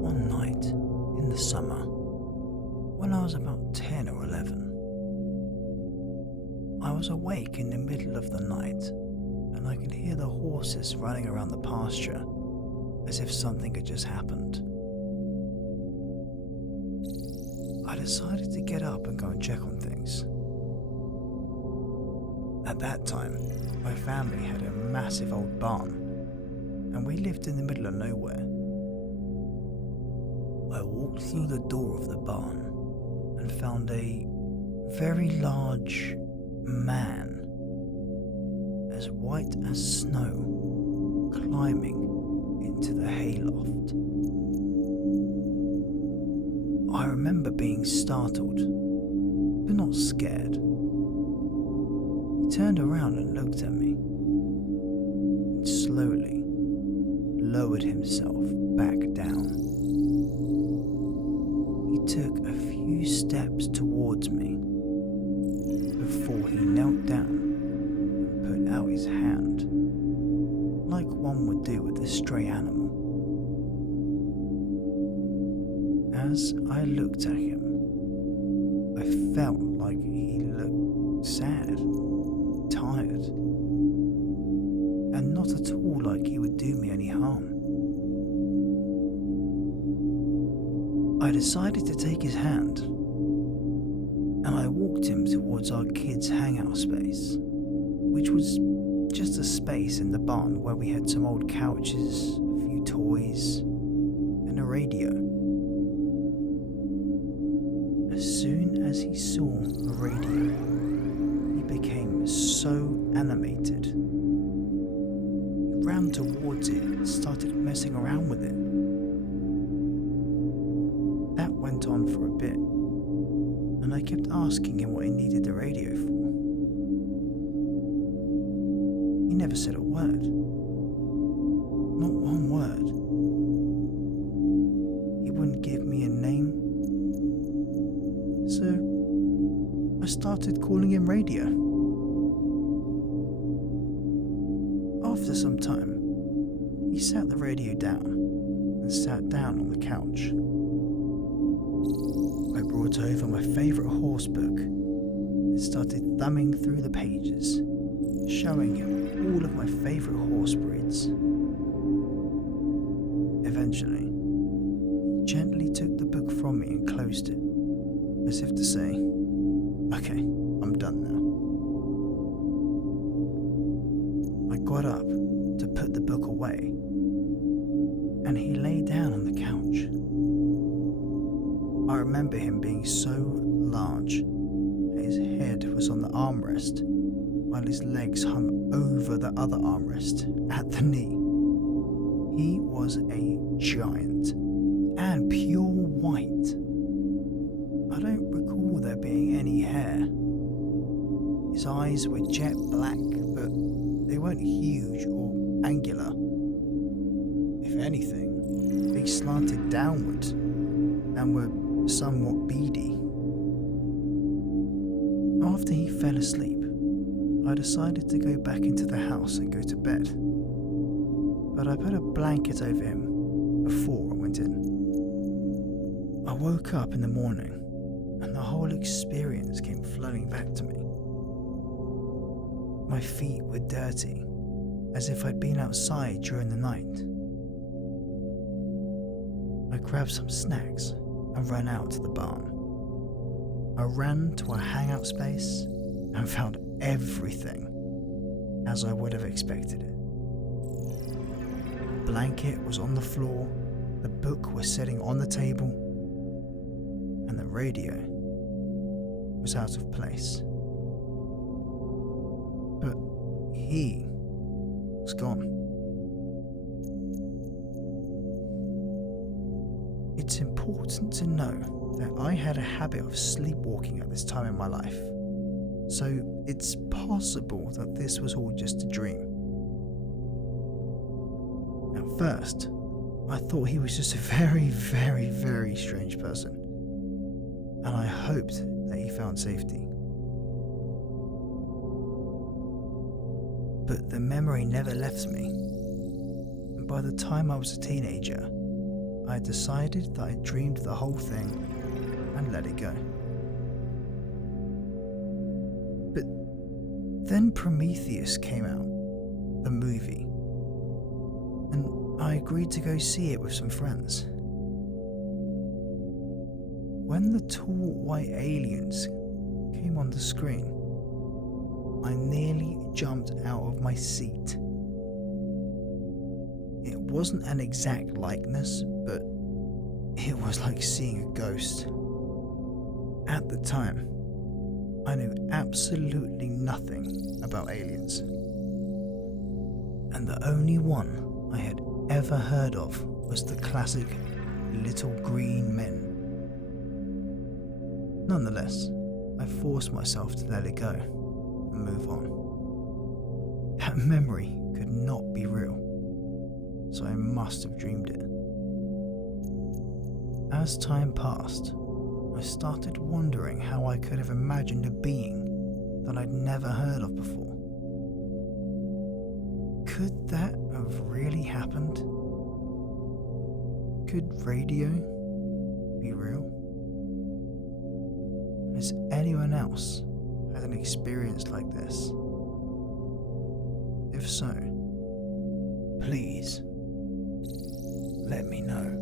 One night in the summer, when I was about 10 or 11, I was awake in the middle of the night and I could hear the horses running around the pasture as if something had just happened. I decided to get up and go and check on things. At that time, my family had a massive old barn and we lived in the middle of nowhere. I walked through the door of the barn and found a very large man, as white as snow, climbing into the hayloft. I remember being startled, but not scared. He turned around and looked at me, and slowly lowered himself back down. He took a few steps towards me before he knelt down and put out his hand, like one would do with a stray animal. As I looked at him, I felt like he looked sad, tired, and not at all like he would do me any harm. I decided to take his hand, and I walked him towards our kids' hangout space, which was just a space in the barn where we had some old couches, a few toys, and a radio. As soon as he saw the radio, he became so animated. He ran towards it and started messing around with it. That went on for a bit, and I kept asking him what he needed the radio for. He never said a word. Not one word. He wouldn't give me a name. So I started calling him Radio. After some time, he set the radio down and sat down on the couch. I brought over my favourite horse book and started thumbing through the pages, showing him all of my favourite horse breeds. Eventually, he gently took the book from me and closed it, as if to say, "Okay, I'm done now." I got up to put the book away, and he lay down on the couch. I remember him being so large that his head was on the armrest, while his legs hung over the other armrest at the knee. He was a giant, and pure white. I don't recall there being any hair. His eyes were jet black, but they weren't huge or angular. If anything, they slanted downward and were somewhat beady. After he fell asleep, I decided to go back into the house and go to bed, but I put a blanket over him before I went in. I woke up in the morning and the whole experience came flooding back to me. My feet were dirty, as if I'd been outside during the night. I grabbed some snacks and ran out to the barn. I ran to our hangout space and found everything as I would have expected it. The blanket was on the floor, the book was sitting on the table, and the radio was out of place. But he was gone. It's important to know that I had a habit of sleepwalking at this time in my life, so it's possible that this was all just a dream. At first, I thought he was just a very, very, very strange person, and I hoped that he found safety. But the memory never left me, and by the time I was a teenager, I decided that I dreamed the whole thing and let it go. But then Prometheus came out, the movie, and I agreed to go see it with some friends. When the tall white aliens came on the screen, I nearly jumped out of my seat. It wasn't an exact likeness, but it was like seeing a ghost. At the time, I knew absolutely nothing about aliens, and the only one I had ever heard of was the classic little green men. Nonetheless, I forced myself to let it go and move on. That memory could not be real, so I must have dreamed it. As time passed, I started wondering how I could have imagined a being that I'd never heard of before. Could that have really happened? Could radio be real? Has anyone else had an experience like this? If so, please let me know.